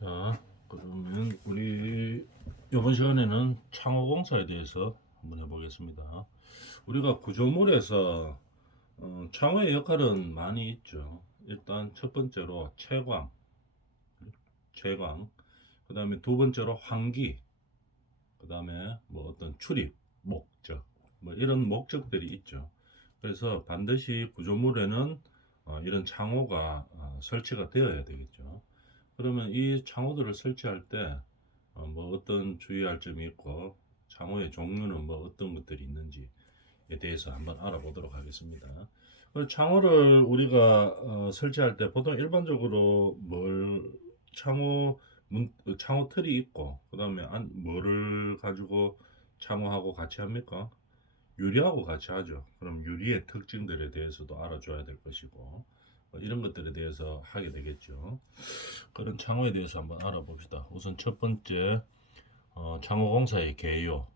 자, 그러면 우리 이번 시간에는 창호공사에 대해서 한번 해보겠습니다. 우리가 구조물에서 창호의 역할은 많이 있죠. 일단 첫 번째로 채광, 그 다음에 두 번째로 환기, 그 다음에 뭐 어떤 출입 목적, 뭐 이런 목적들이 있죠. 그래서 반드시 구조물에는 이런 창호가 설치가 되어야 되겠죠. 그러면 이 창호들을 설치할 때 뭐 어떤 주의할 점이 있고 창호의 종류는 뭐 어떤 것들이 있는지에 대해서 한번 알아보도록 하겠습니다. 창호를 우리가 설치할 때 보통 일반적으로 창호 틀이 있고 그 다음에 뭐를 가지고 창호하고 같이 합니까? 유리하고 같이 하죠. 그럼 유리의 특징들에 대해서도 알아줘야 될 것이고 이런 것들에 대해서 하게 되겠죠. 그런 창호에 대해서 한번 알아봅시다. 우선 첫 번째 창호공사의 개요.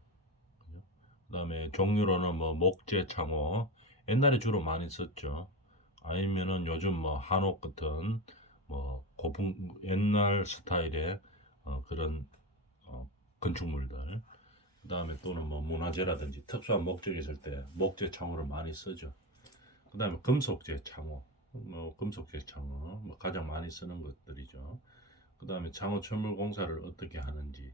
그 다음에 종류로는 뭐 목재 창호, 옛날에 주로 많이 썼죠. 아니면은 요즘 뭐 한옥 같은 뭐 고풍 옛날 스타일의 그런 건축물들. 그 다음에 또는 뭐 문화재라든지 특수한 목적이 있을 때 목재 창호를 많이 쓰죠. 그 다음에 금속재 창호, 뭐 가장 많이 쓰는 것들이죠. 그 다음에 창호 철물 공사를 어떻게 하는지,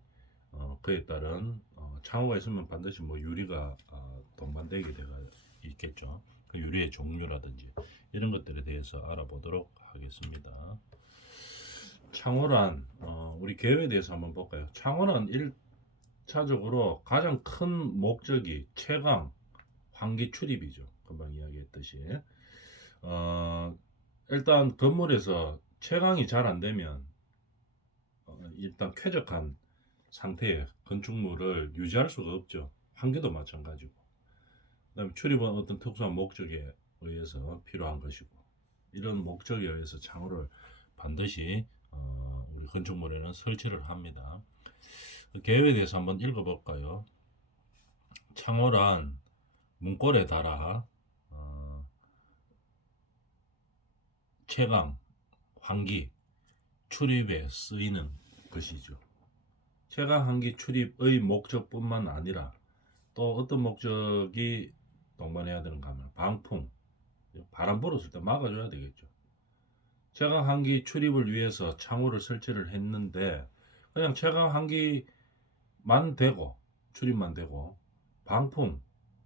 그에 따른 창호가 있으면 반드시 뭐 유리가 동반되게 되어 있겠죠. 그 유리의 종류라든지 이런 것들에 대해서 알아보도록 하겠습니다. 창호란 우리 개요에 대해서 한번 볼까요? 창호는 1차적으로 가장 큰 목적이 채광, 환기 출입이죠. 금방 이야기했듯이 일단 건물에서 채광이 잘 안 되면 일단 쾌적한 상태의 건축물을 유지할 수가 없죠. 환기도 마찬가지고. 그다음에 출입은 어떤 특수한 목적에 의해서 필요한 것이고 이런 목적에 의해서 창호를 반드시 우리 건축물에는 설치를 합니다. 그 개요에 대해서 한번 읽어볼까요? 창호란 문골에 달아 채광, 환기, 출입에 쓰이는 것이죠. 채광, 환기, 출입의 목적뿐만 아니라 또 어떤 목적이 동반해야 되는가 하면 방풍, 바람 불었을 때 막아줘야 되겠죠. 채광, 환기, 출입을 위해서 창호를 설치를 했는데 그냥 채광, 환기만 되고 출입만 되고 방풍,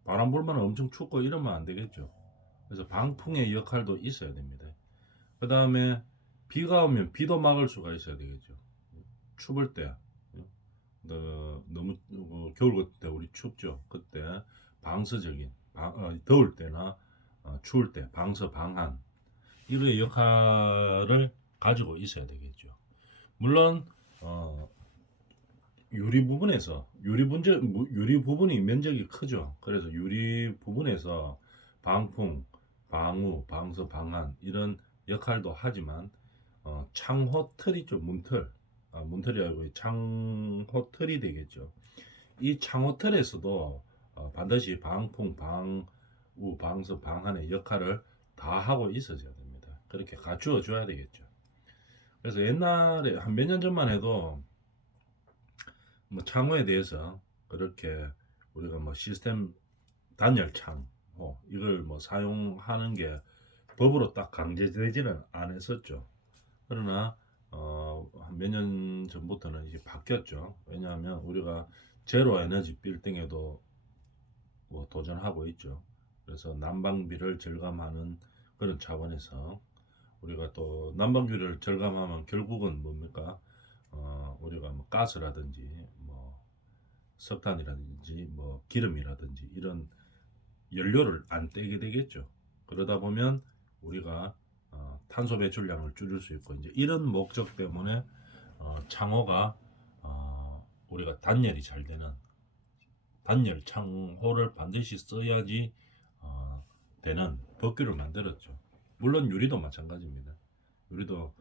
바람 불면 엄청 춥고 이러면 안 되겠죠. 그래서 방풍의 역할도 있어야 됩니다. 그 다음에 비가 오면 비도 막을 수가 있어야 되겠죠. 추울 때 너무 겨울 같은 때 우리 춥죠. 그때 방서적인 더울 때나 추울 때 방서 방한 이런 역할을 가지고 있어야 되겠죠. 물론 유리 부분이 면적이 크죠. 그래서 유리 부분에서 방풍, 방우, 방서 방한 이런 역할도 하지만 창호 틀이죠. 문틀이 아니고 창호 틀이 되겠죠. 이 창호 틀에서도 반드시 방풍, 방우, 방서 방한의 역할을 다 하고 있어야 됩니다. 그렇게 갖추어 줘야 되겠죠. 그래서 옛날에 한 몇 년 전만 해도 뭐 창호에 대해서 그렇게 우리가 뭐 시스템 단열 창호 이걸 뭐 사용하는 게 법으로 딱 강제되지는 않았었죠. 그러나 한 몇 년 전부터는 이제 바뀌었죠. 왜냐하면 우리가 제로 에너지 빌딩에도 뭐 도전하고 있죠. 그래서 난방비를 절감하는 그런 차원에서 우리가 또 난방비를 절감하면 결국은 뭡니까? 우리가 뭐 가스라든지 뭐 석탄이라든지 뭐 기름이라든지 이런 연료를 안 떼게 되겠죠. 그러다 보면 우리가 탄소 배출량을 줄일 수 있고 이제 이런 목적 때문에 창호가 우리가 단열이 잘 되는 단열 창호를 반드시 써야지 되는 법규를 만들었죠. 물론 유리도 마찬가지입니다. 유리도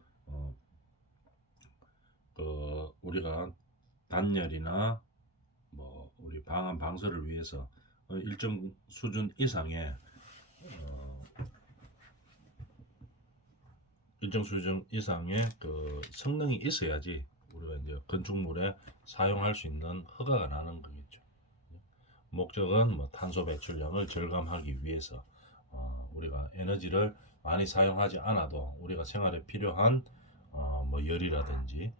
우리가 단열이나 뭐 우리 방한 방서를 위해서 일정 수준 이상의 그 성능이 있어야지 우리가 이제 건축물에 사용할 수 있는 허가가 나는 거겠죠. 목적은 뭐 탄소 배출량을 절감하기 위해서 우리가 에너지를 많이 사용하지 않아도 우리가 생활에 필요한 뭐 열이라든지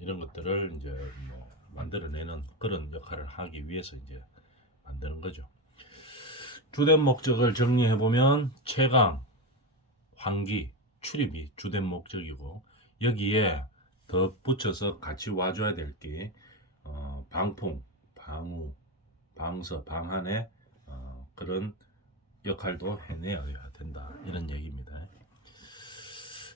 이런 것들을 이제 뭐 만들어내는 그런 역할을 하기 위해서 이제 만드는 거죠. 주된 목적을 정리해 보면 채광, 환기, 출입이 주된 목적이고 여기에 더 붙여서 같이 와줘야 될 게 방풍, 방우, 방서, 방한의 그런 역할도 해내야 된다 이런 얘기입니다.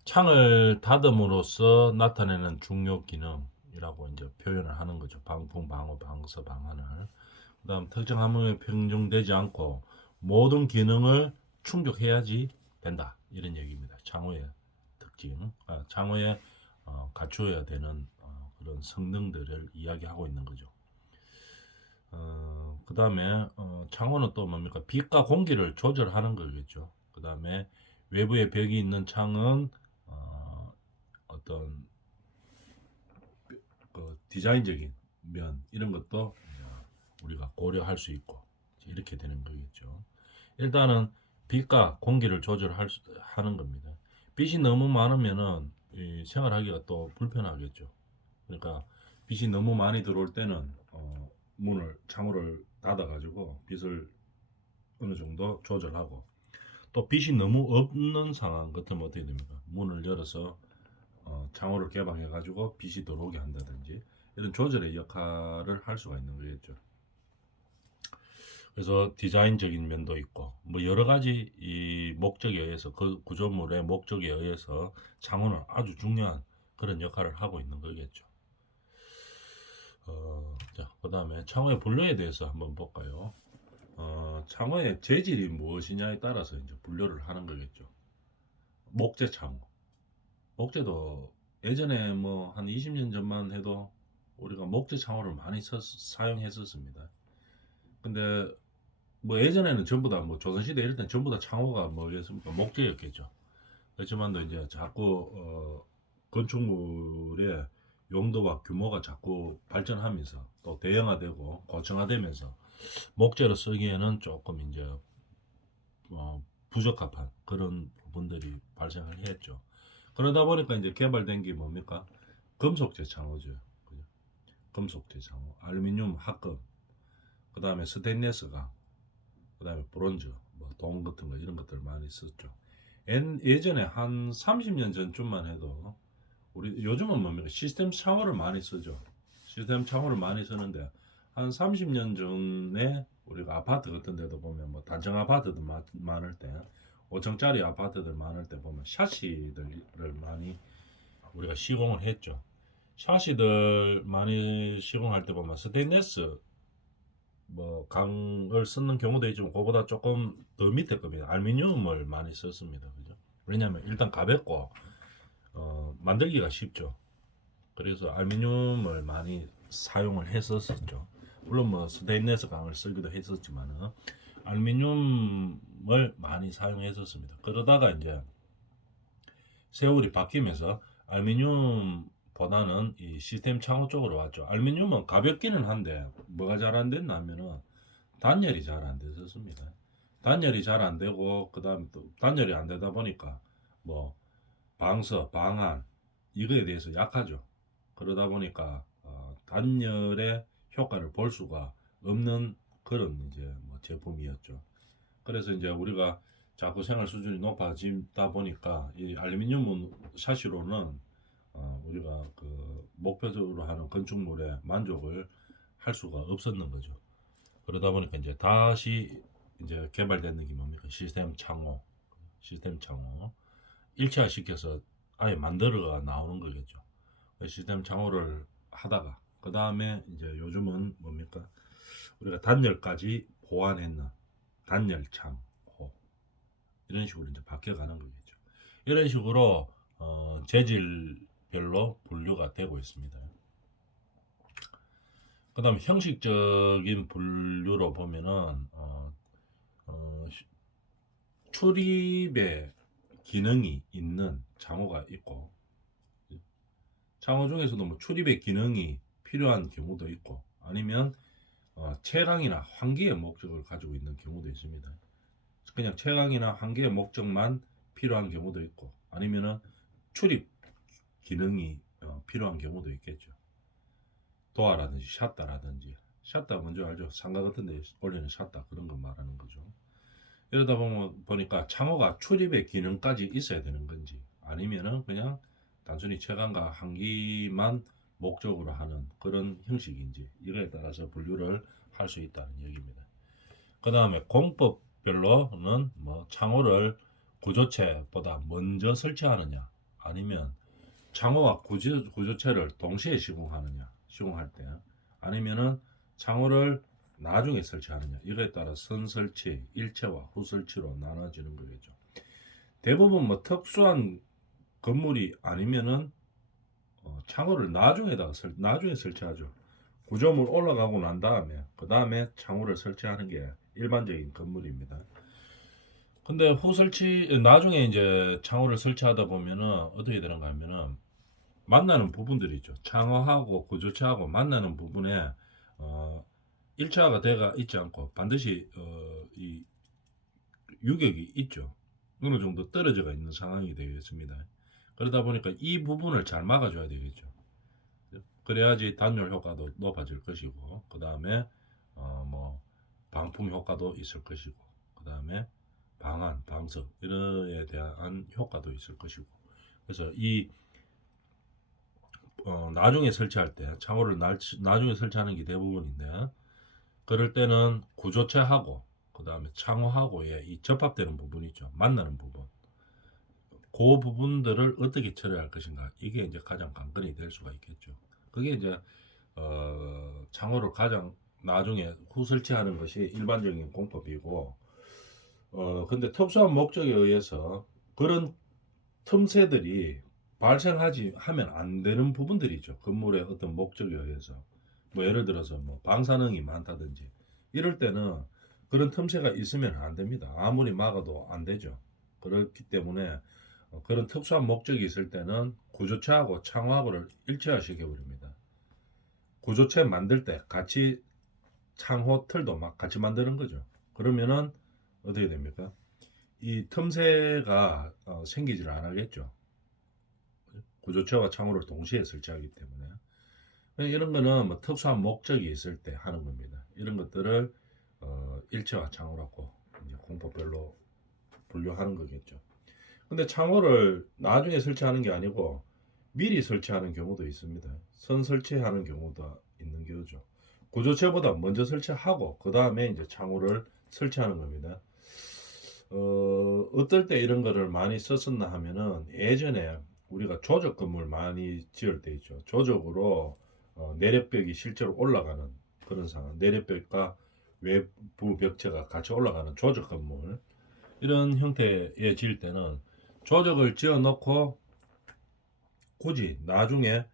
창을 닫음으로써 나타내는 중요 기능이라고 이제 표현을 하는 거죠. 방풍, 방어, 방서, 방한을. 그다음 특정 함유에 편중되지 않고 모든 기능을 충족해야지 된다 이런 얘기입니다. 창호의 특징, 창호에 갖추어야 되는 그런 성능들을 이야기하고 있는 거죠. 그 다음에 창호는 또 뭡니까? 빛과 공기를 조절하는 거겠죠. 그 다음에 외부에 벽이 있는 창은 어떤 그 디자인적인 면 이런 것도 우리가 고려할 수 있고 이렇게 되는 거겠죠. 일단은 빛과 공기를 조절하는 겁니다. 빛이 너무 많으면은 생활하기가 또 불편하겠죠. 그러니까 빛이 너무 많이 들어올 때는 문을 창호를 닫아가지고 빛을 어느 정도 조절하고 또 빛이 너무 없는 상황 같으면 어떻게 됩니까? 문을 열어서 창호를 개방해가지고 빛이 들어오게 한다든지 이런 조절의 역할을 할 수가 있는 거겠죠. 그래서 디자인적인 면도 있고 뭐 여러 가지 이 목적에 의해서 그 구조물의 목적에 의해서 창호는 아주 중요한 그런 역할을 하고 있는 거겠죠. 자, 그 다음에 창호의 분류에 대해서 한번 볼까요? 창호의 재질이 무엇이냐에 따라서 이제 분류를 하는 거겠죠. 목재 창호. 목재도 예전에 뭐 한 20년 전만 해도 우리가 목재 창호를 많이 사용했었습니다. 근데 뭐 예전에는 전부 다 뭐 조선시대 이럴 땐 전부 다 창호가 뭐였습니까? 목재였겠죠. 그렇지만도 이제 자꾸 건축물의 용도와 규모가 자꾸 발전하면서 또 대형화되고 고층화되면서 목재로 쓰기에는 조금 이제 부적합한 그런 부분들이 발생을 했죠. 그러다 보니까 이제 개발된 게 뭡니까? 금속재 창호죠. 그죠? 금속재 창호, 알루미늄 합금, 그 다음에 스테인리스강, 그 다음에 브론즈, 뭐 동 같은 거 이런 것들 많이 썼죠. 예전에 한 30년 전쯤만 해도 우리 요즘은 뭡니까? 시스템 창호를 많이 쓰죠. 시스템 창호를 많이 쓰는데 한 30년 전에 우리가 아파트 같은 데도 보면 뭐 단층 아파트들 많을 때 5층짜리 아파트들 많을 때 보면 샤시들을 많이 우리가 시공을 했죠. 샤시들 많이 시공할 때 보면 스테인리스 뭐 강을 쓰는 경우도 있지만 그보다 조금 더 밑에 급이에요. 알루미늄을 많이 썼습니다. 그죠? 왜냐하면 일단 가볍고 만들기가 쉽죠. 그래서 알루미늄을 많이 사용을 했었죠. 물론 뭐 스테인리스 강을 쓰기도 했었지만은 알루미늄을 많이 사용했었습니다. 그러다가 이제 세월이 바뀌면서 알루미늄보다는 이 시스템 창호 쪽으로 왔죠. 알루미늄은 가볍기는 한데 뭐가 잘 안 됐나 하면은 단열이 잘 안 됐었습니다. 단열이 잘 안 되고 그다음에 또 단열이 안 되다 보니까 뭐 방서, 방한 이거에 대해서 약하죠. 그러다 보니까 단열의 효과를 볼 수가 없는 그런 이제 뭐 제품이었죠. 그래서 이제 우리가 자꾸 생활 수준이 높아지다 보니까 이 알루미늄 샤시로는 우리가 그 목표적으로 하는 건축물에 만족을 할 수가 없었는 거죠. 그러다 보니까 이제 다시 이제 개발되는 게 뭡니까? 시스템 창호, 시스템 창호 1차 시켜서 아예 만들어가 나오는 거겠죠. 시스템 창호를 하다가 그 다음에 이제 요즘은 뭡니까? 우리가 단열까지 보완했는 단열 창호 이런 식으로 이제 바뀌어가는 거겠죠. 이런 식으로 재질별로 분류가 되고 있습니다. 그 다음 형식적인 분류로 보면은 출입의 기능이 있는 창호가 있고 창호 중에서도 뭐 출입의 기능이 필요한 경우도 있고 아니면 채광이나 환기의 목적을 가지고 있는 경우도 있습니다. 그냥 채광이나 환기의 목적만 필요한 경우도 있고 아니면은 출입 기능이 필요한 경우도 있겠죠. 도어라든지 샷다라든지 샷다 먼저 알죠. 상가 같은 데 올리는 샷다 그런 거 말하는 거죠. 이러다 보니까 창호가 출입의 기능까지 있어야 되는 건지 아니면은 그냥 단순히 채광과 환기만 목적으로 하는 그런 형식인지 이거에 따라서 분류를 할 수 있다는 얘기입니다. 그 다음에 공법별로는 뭐 창호를 구조체보다 먼저 설치하느냐 아니면 창호와 구조체를 동시에 시공할 때 아니면은 창호를 나중에 설치하느냐 이거에 따라 선설치, 일체와 후설치로 나눠지는 거겠죠. 대부분 뭐 특수한 건물이 아니면은 창호를 나중에 설치하죠. 구조물 올라가고 난 다음에 그 다음에 창호를 설치하는 게 일반적인 건물입니다. 근데 후설치 나중에 이제 창호를 설치하다 보면은 어떻게 되는가 하면은 만나는 부분들이 있죠. 창호하고 구조체하고 만나는 부분에 일체화가 돼가 있지 않고 반드시 이 유격이 있죠. 어느 정도 떨어져가 있는 상황이 되겠습니다. 그러다 보니까 이 부분을 잘 막아줘야 되겠죠. 그래야지 단열 효과도 높아질 것이고, 그 다음에 뭐 방풍 효과도 있을 것이고, 그 다음에 방안, 방석 이러에 대한 효과도 있을 것이고, 그래서 이 나중에 설치할 때 창호를 나중에 설치하는 게 대부분인데 그럴 때는 구조체하고 그 다음에 창호하고의 이 접합되는 부분이 있죠. 만나는 부분. 그 부분들을 어떻게 처리할 것인가 이게 이제 가장 관건이 될 수가 있겠죠. 그게 이제 창호를 가장 나중에 후설치하는 것이 일반적인 공법이고 근데 특수한 목적에 의해서 그런 틈새들이 하면 안 되는 부분들이죠. 건물의 어떤 목적에 의해서. 뭐 예를 들어서 뭐 방사능이 많다든지 이럴 때는 그런 틈새가 있으면 안 됩니다. 아무리 막아도 안 되죠. 그렇기 때문에 그런 특수한 목적이 있을 때는 구조체하고 창호하고를 일체화시켜 버립니다. 구조체 만들 때 같이 창호 틀도 막 같이 만드는 거죠. 그러면은 어떻게 됩니까? 이 틈새가 생기질 않겠죠. 구조체와 창호를 동시에 설치하기 때문에 이런 거는 뭐 특수한 목적이 있을 때 하는 겁니다. 이런 것들을 일체화 창호라고 이제 공법별로 분류하는 거겠죠. 근데 창호를 나중에 설치하는 게 아니고 미리 설치하는 경우도 있습니다. 선 설치하는 경우도 있는 경우죠. 구조체보다 먼저 설치하고 그 다음에 이제 창호를 설치하는 겁니다. 어떨 때 이런 거를 많이 썼었나 하면은 예전에 우리가 조적 건물 많이 지을 때 있죠. 조적으로 내력벽이 실제로 올라가는 그런 상황. 내력벽과 외부 벽체가 같이 올라가는 조적 건물 이런 형태의 지을 때는 조적을 지어 놓고 굳이 나중에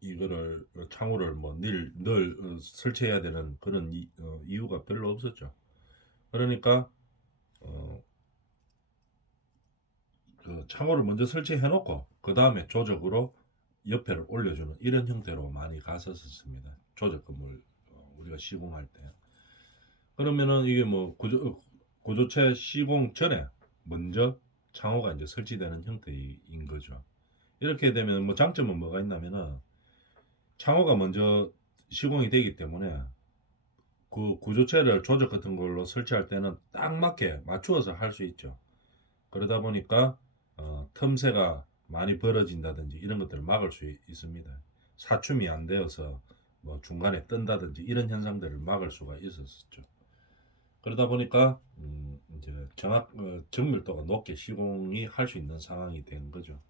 이거를 창호를 늘 설치해야 되는 그런 이유가 별로 없었죠. 그러니까 그 창호를 먼저 설치해 놓고 그 다음에 조적으로 옆에를 올려주는 이런 형태로 많이 갔었습니다. 조적 건물 우리가 시공할 때. 그러면은 이게 뭐 구조체 시공 전에 먼저 창호가 이제 설치되는 형태인 거죠. 이렇게 되면 뭐 장점은 뭐가 있냐면은 창호가 먼저 시공이 되기 때문에 그 구조체를 조적 같은 걸로 설치할 때는 딱 맞게 맞추어서 할 수 있죠. 그러다 보니까 틈새가 많이 벌어진다든지 이런 것들을 막을 수 있습니다. 사춤이 안 되어서 뭐 중간에 뜬다든지 이런 현상들을 막을 수가 있었죠. 그러다 보니까 이제 정밀도가 높게 시공이 할 수 있는 상황이 된 거죠.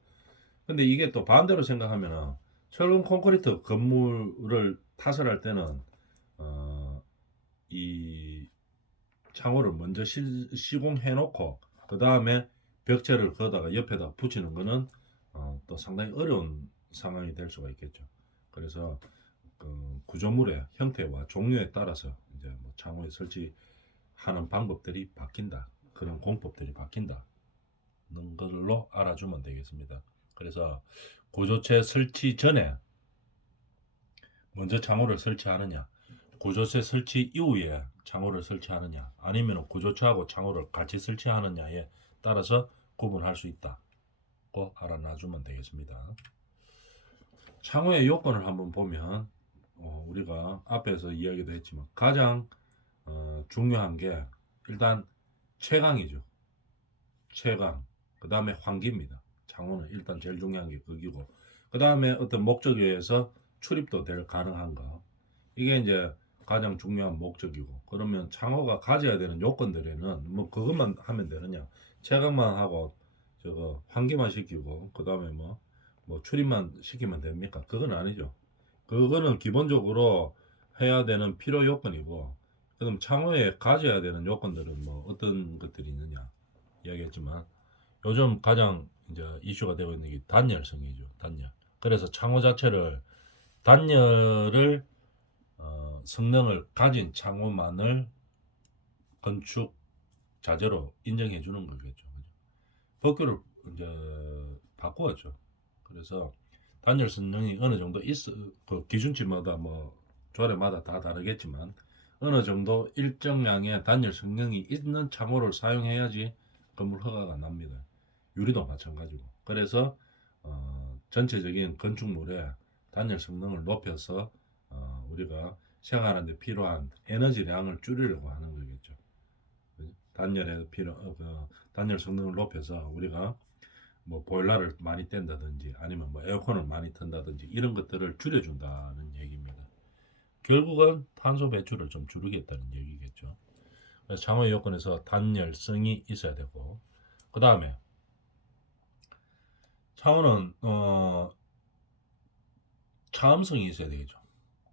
근데 이게 또 반대로 생각하면은 철근 콘크리트 건물을 타설할 때는 이 창호를 먼저 시공해 놓고 그 다음에 벽체를 거다가 옆에다 붙이는 거는 또 상당히 어려운 상황이 될 수가 있겠죠. 그래서 그 구조물의 형태와 종류에 따라서 이제 뭐 창호에 설치하는 방법들이 바뀐다. 그런 공법들이 바뀐다는 걸로 알아주면 되겠습니다. 그래서 구조체 설치 전에 먼저 창호를 설치하느냐, 구조체 설치 이후에 창호를 설치하느냐, 아니면 구조체하고 창호를 같이 설치하느냐에 따라서 구분할 수 있다고 알아놔주면 되겠습니다. 창호의 요건을 한번 보면 우리가 앞에서 이야기도 했지만 가장 중요한 게 일단 채광이죠. 채광. 그 다음에 환기입니다. 창호는 일단 제일 중요한 게 거기고, 그 다음에 어떤 목적에 의해서 출입도 가능한 거. 이게 이제 가장 중요한 목적이고, 그러면 창호가 가져야 되는 요건들에는 뭐 그것만 하면 되느냐? 채광만 하고 저거 환기만 시키고 그 다음에 뭐 출입만 시키면 됩니까? 그건 아니죠. 그거는 기본적으로 해야 되는 필요 요건이고, 그럼 창호에 가져야 되는 요건들은 뭐 어떤 것들이 있느냐 이야기했지만, 요즘 가장 이제 이슈가 되고 있는 게 단열성이죠. 단열. 그래서 창호 자체를 단열을 성능을 가진 창호만을 건축 자재로 인정해 주는 거겠죠. 법규를 이제 바꾸었죠. 그래서 단열 성능이 어느 정도 있어, 그 기준치마다 뭐 조례마다 다 다르겠지만 어느 정도 일정량의 단열 성능이 있는 창호를 사용해야지 건물 허가가 납니다. 유리도 마찬가지고. 그래서 전체적인 건축물의 단열 성능을 높여서 우리가 생활하는데 필요한 에너지량을 줄이려고 하는 거겠죠. 단열 성능을 높여서 우리가 뭐 보일러를 많이 뗀다든지 아니면 뭐 에어컨을 많이 튼다든지 이런 것들을 줄여준다는 얘기입니다. 결국은 탄소 배출을 좀 줄이겠다는 얘기겠죠. 그래서 창호 요건에서 단열성이 있어야 되고, 그 다음에 창호는 차음성이 있어야 되겠죠.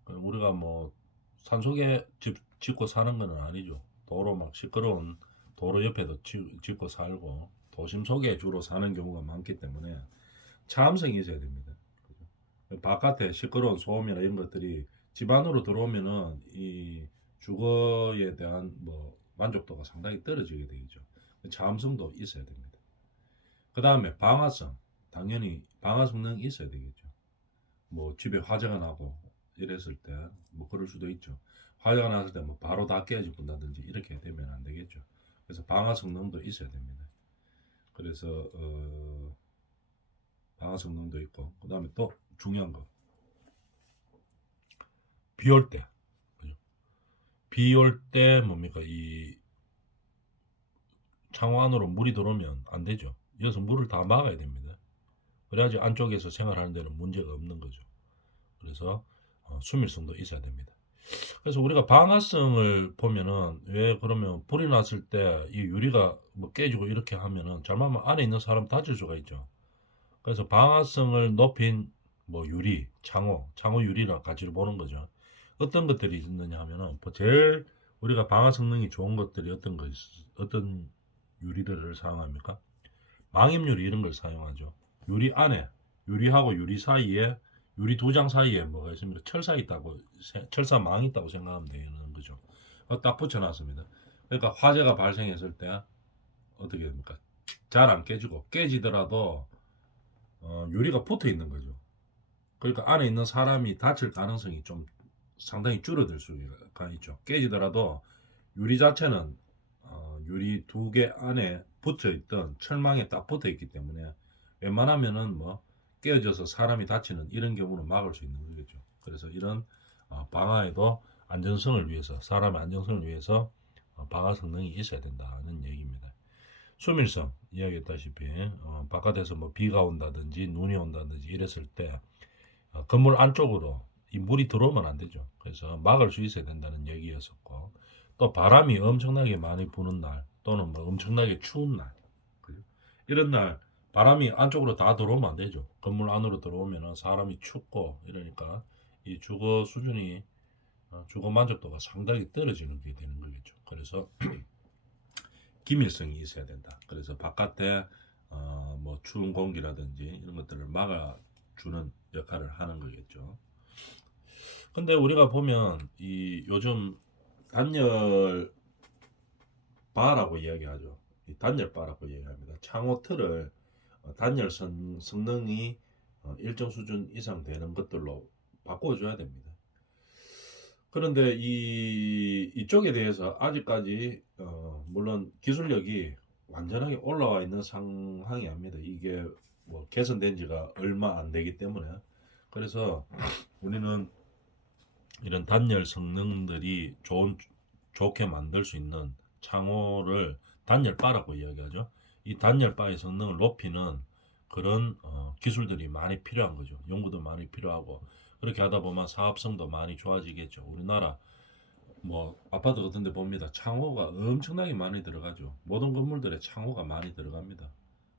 우리가 뭐 산속에 집 짓고 사는 건 아니죠. 도로 막 시끄러운 도로 옆에도 짓고 살고 도심 속에 주로 사는 경우가 많기 때문에 차음성이 있어야 됩니다. 바깥에 시끄러운 소음이나 이런 것들이 집 안으로 들어오면은 이 주거에 대한 뭐 만족도가 상당히 떨어지게 되죠. 차음성도 있어야 됩니다. 그 다음에 방화성, 당연히 방화 성능이 있어야 되겠죠. 뭐 집에 화재가 나고 이랬을 때 뭐 그럴 수도 있죠. 화재가 났을 때 뭐 바로 다 깨진다든지 이렇게 되면 안 되겠죠. 그래서 방화 성능도 있어야 됩니다. 그래서 방화 성능도 있고, 그 다음에 또 중요한 거, 비 올 때, 비 올 때 뭡니까, 이 창호 안으로 물이 들어오면 안 되죠. 여기서 물을 다 막아야 됩니다. 그래야지 안쪽에서 생활하는 데는 문제가 없는 거죠. 그래서 수밀성도 있어야 됩니다. 그래서 우리가 방화성을 보면은, 왜 그러면 불이 났을 때 이 유리가 뭐 깨지고 이렇게 하면은 잘못하면 안에 있는 사람 다칠 수가 있죠. 그래서 방화성을 높인 뭐 유리, 창호 유리랑 같이 보는 거죠. 어떤 것들이 있느냐 하면은 제일 우리가 방화 성능이 좋은 것들이 어떤 유리들을 사용합니까? 망임유리 이런 걸 사용하죠. 유리 안에, 유리하고 유리 사이에, 유리 두 장 사이에 뭐가 있습니까? 철사망이 있다고 생각하면 되는 거죠. 딱 붙여놨습니다. 그러니까 화재가 발생했을 때 어떻게 됩니까? 잘 안 깨지고, 깨지더라도 유리가 붙어 있는 거죠. 그러니까 안에 있는 사람이 다칠 가능성이 좀 상당히 줄어들 수가 있죠. 깨지더라도 유리 자체는 유리 두 개 안에 붙어 있던 철망에 딱 붙어 있기 때문에 웬만하면은 뭐 깨어져서 사람이 다치는 이런 경우는 막을 수 있는 거겠죠. 그래서 이런 방화에도 안전성을 위해서, 사람의 안전성을 위해서 방화 성능이 있어야 된다는 얘기입니다. 수밀성 이야기했다시피 바깥에서 뭐 비가 온다든지 눈이 온다든지 이랬을 때 건물 안쪽으로 이 물이 들어오면 안 되죠. 그래서 막을 수 있어야 된다는 얘기였었고, 또 바람이 엄청나게 많이 부는 날 또는 뭐 엄청나게 추운 날, 이런 날 바람이 안쪽으로 다 들어오면 안 되죠. 건물 안으로 들어오면 사람이 춥고 이러니까 이 주거 수준이 주거 만족도가 상당히 떨어지는 게 되는 거겠죠. 그래서 기밀성이 있어야 된다. 그래서 바깥에 뭐 추운 공기라든지 이런 것들을 막아주는 역할을 하는 거겠죠. 근데 우리가 보면 이 요즘 단열 바라고 이야기하죠. 이 단열 바라고 이야기합니다. 창호 틀을 단열 성능이 일정 수준 이상 되는 것들로 바꿔줘야 됩니다. 그런데 이쪽에 대해서 아직까지 물론 기술력이 완전하게 올라와 있는 상황이 아닙니다. 이게 뭐 개선된 지가 얼마 안 되기 때문에. 그래서 우리는 이런 단열 성능들이 좋게 만들 수 있는 창호를 단열바라고 이야기하죠. 이 단열바의 성능을 높이는 그런 기술들이 많이 필요한 거죠. 연구도 많이 필요하고, 그렇게 하다 보면 사업성도 많이 좋아지겠죠. 우리나라 뭐 아파트 같은 데 봅니다. 창호가 엄청나게 많이 들어가죠. 모든 건물들에 창호가 많이 들어갑니다.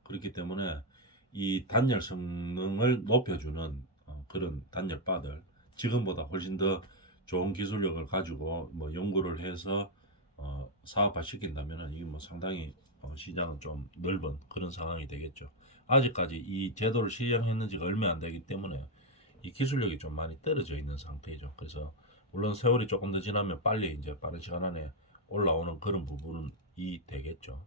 그렇기 때문에 이 단열 성능을 높여주는 그런 단열바들, 지금보다 훨씬 더 좋은 기술력을 가지고 뭐 연구를 해서 사업화 시킨다면 이게 뭐 상당히 시장은 좀 넓은 그런 상황이 되겠죠. 아직까지 이 제도를 시행했는 지가 얼마 안 되기 때문에 이 기술력이 좀 많이 떨어져 있는 상태이죠. 그래서 물론 세월이 조금 더 지나면 빨리 이제 빠른 시간 안에 올라오는 그런 부분이 되겠죠.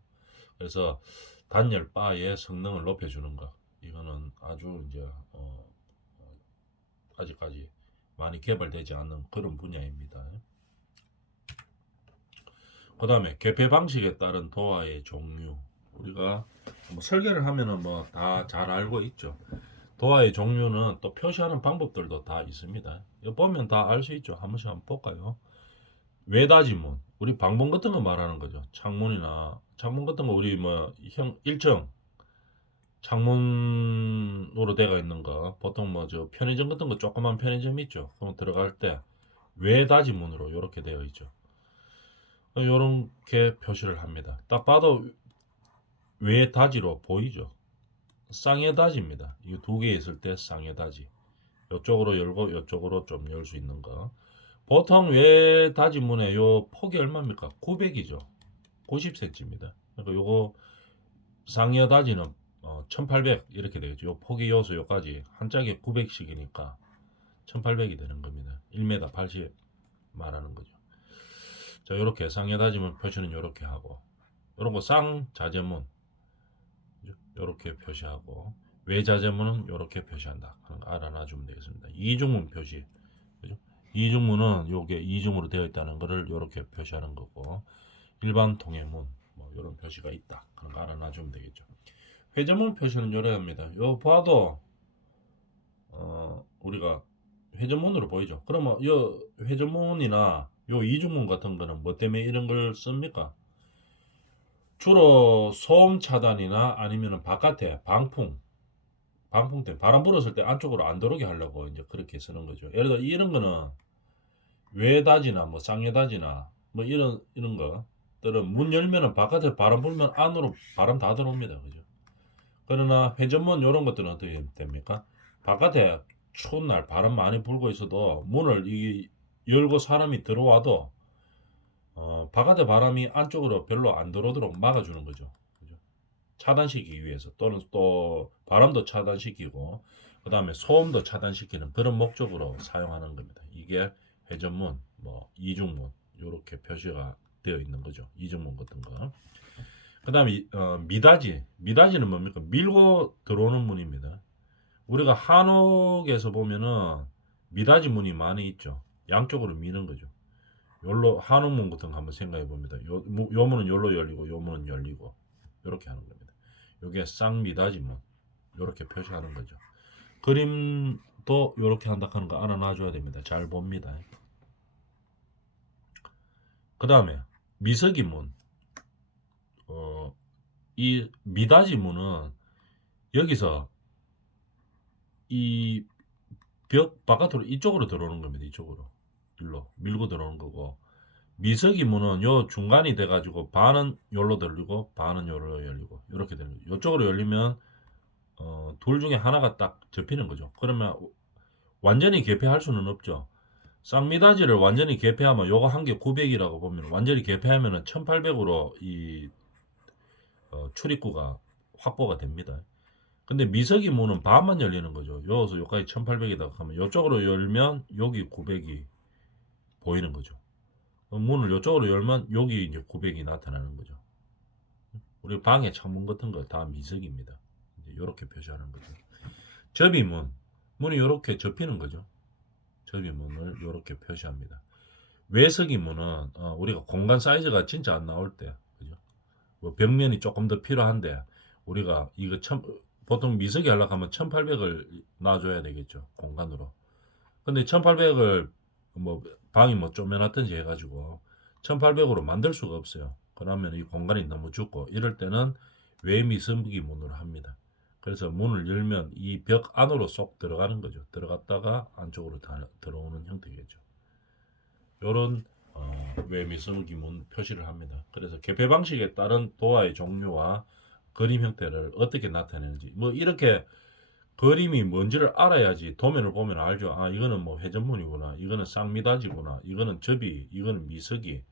그래서 단열 바의 성능을 높여주는 것, 이거는 아주 이제 아직까지 많이 개발되지 않은 그런 분야입니다. 그 다음에 개폐 방식에 따른 도화의 종류, 우리가 뭐 설계를 하면은 뭐 다 잘 알고 있죠. 도화의 종류는 또 표시하는 방법들도 다 있습니다. 이거 보면 다 알 수 있죠. 한 번씩 한번 볼까요? 외다지문, 우리 방문 같은 거 말하는 거죠. 창문 같은 거 우리 뭐 형 1층 창문으로 되어 있는 거, 보통 뭐 저 편의점 같은 거 조그만 편의점 있죠. 그럼 들어갈 때 외다지문으로 이렇게 되어 있죠. 이렇게 표시를 합니다. 딱 봐도 외다지로 보이죠. 쌍외다지입니다. 이 두 개 있을 때 쌍외다지. 이쪽으로 열고 이쪽으로 좀 열 수 있는 거. 보통 외다지문의 요 폭이 얼마입니까? 900이죠. 90cm입니다. 그러니까 요거 쌍여다지는 1800 이렇게 되겠죠. 요 폭이 요소 요까지 한 짝에 900씩이니까 1800이 되는 겁니다. 1m 80 말하는 거죠. 자, 요렇게 쌍여다지문 표시는 요렇게 하고, 요런 거 쌍자재문 요렇게 표시하고, 외자재문은 요렇게 표시한다. 그런 거 알아놔주면 되겠습니다. 이중문 표시, 그죠? 이중문은 요게 이중으로 되어 있다는 거를 요렇게 표시하는 거고, 일반 통해문 뭐 이런 표시가 있다. 그런 거 알아놔주면 되겠죠. 회전문 표시는 요래합니다. 요 봐도 우리가 회전문으로 보이죠. 그러면 요 회전문이나 요 이중문 같은 거는 뭐 때문에 이런 걸 씁니까? 주로 소음 차단이나 아니면은 바깥에 방풍 때문에 바람 불었을 때 안쪽으로 안 들어오게 하려고 이제 그렇게 쓰는 거죠. 예를 들어 이런 거는 외다지나 뭐 쌍외다지나 뭐 이런 것들은 문 열면은 바깥에 바람 불면 안으로 바람 다 들어옵니다. 그죠? 그러나 회전문 이런 것들은 어떻게 됩니까? 바깥에 추운 날 바람 많이 불고 있어도 문을 열고 사람이 들어와도 바깥에 바람이 안쪽으로 별로 안 들어오도록 막아주는 거죠. 그죠? 차단시키기 위해서, 또는 또 바람도 차단시키고 그 다음에 소음도 차단시키는 그런 목적으로 사용하는 겁니다. 이게 회전문, 뭐 이중문 이렇게 표시가 되어 있는 거죠. 이중문 같은 거. 그 다음에 미다지는 뭡니까? 밀고 들어오는 문입니다. 우리가 한옥에서 보면은 미닫이 문이 많이 있죠. 양쪽으로 미는 거죠. 요로 한옥문 같은 거 한번 생각해 봅니다. 요 문은 요로 열리고 요 문은 열리고 이렇게 하는 겁니다. 요게 쌍미닫이 문, 요렇게 표시하는 거죠. 그림도 요렇게 한다 하는 거 알아놔줘야 됩니다. 잘 봅니다. 그 다음에 미석이 문, 이 미닫이 문은 여기서 이 벽 바깥으로 이쪽으로 들어오는 겁니다. 이쪽으로 일로 밀고 들어오는 거고, 미석이 문은 요 중간이 돼가지고 반은 요로 열리고 반은 요로 열리고 이렇게 되는 거죠. 이쪽으로 열리면 둘 중에 하나가 딱 접히는 거죠. 그러면 완전히 개폐할 수는 없죠. 쌍미닫이를 완전히 개폐하면 요거 한 개 900이라고 보면, 완전히 개폐하면은 1800으로 이 출입구가 확보가 됩니다. 근데 미석이 문은 반만 열리는 거죠. 여기서 여기까지 1800이다 하면 이쪽으로 열면 여기 900이 보이는 거죠. 문을 이쪽으로 열면 여기 이제 900이 나타나는 거죠. 우리 방에 창문 같은 거 다 미석입니다. 이렇게 표시하는 거죠. 접이문, 문이 이렇게 접히는 거죠. 접이문을 이렇게 표시합니다. 외석이문은 우리가 공간 사이즈가 진짜 안 나올 때, 그죠? 뭐 벽면이 조금 더 필요한데 우리가 이거 보통 미석이 하려고 하면 1800을 놔줘야 되겠죠, 공간으로. 근데 1800을 뭐 방이 뭐 쪼매놨든지 해가지고 1800으로 만들 수가 없어요. 그러면 이 공간이 너무 좁고 이럴 때는 외미석이 문으로 합니다. 그래서 문을 열면 이 벽 안으로 쏙 들어가는 거죠. 들어갔다가 안쪽으로 들어오는 형태겠죠. 요런 외미석이 문 표시를 합니다. 그래서 개폐 방식에 따른 도화의 종류와 그림 형태를 어떻게 나타내는지 뭐 이렇게 그림이 뭔지를 알아야지 도면을 보면 알죠. 아, 이거는 뭐 회전문이구나. 이거는 쌍미다지구나. 이거는 접이, 이거는 미석이,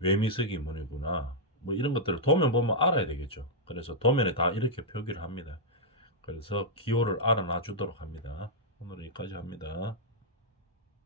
외미석이 문이구나. 뭐 이런 것들을 도면 보면 알아야 되겠죠. 그래서 도면에 다 이렇게 표기를 합니다. 그래서 기호를 알아놔 주도록 합니다. 오늘은 여기까지 합니다.